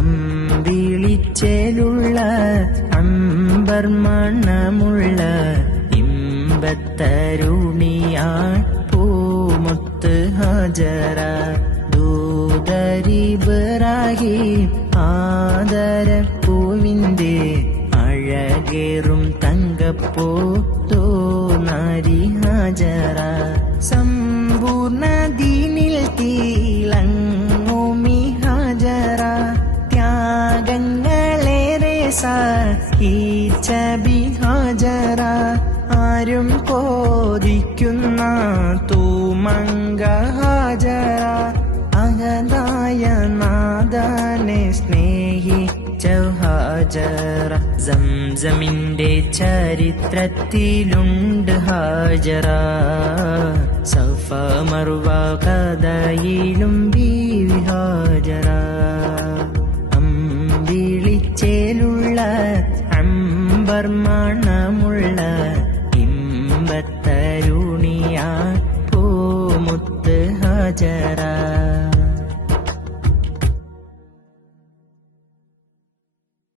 അമ്പിളിച്ചേലുള്ള അമ്പർ മണമുള്ള ഇമ്പത്തരുണിയാൾ പൂമുത്ത് ഹാജറ ദൂതരിബ്രാഹിം ആദരപ്പൂവിന്റെ അഴകേറും തങ്കപ്പൂ തോന്നാരി ഹാജറ സമ്പൂർണ്ണ ദീനിൽ തിളങ്ങുമി ഹാജറ ത്യാഗങ്ങളേറെ സഹിച്ച ബി ഹാജറ ആരും കോതിക്കുന്ന തൂമങ്ക ഹാജറ അഹദായ നാദനെ സ്നേഹിച്ച ഹാജറ സംസമിന്റെ ചരിത്രത്തിലുണ്ട് ഹാജറ സഫ മർവ കഥയിലും ബീവി ഹാജറ അമ്പിളിച്ചേലുള്ള അമ്പർ മണമുള്ള ഇമ്പത്തരുണിയാ പൂമുത്ത് ഹാജറ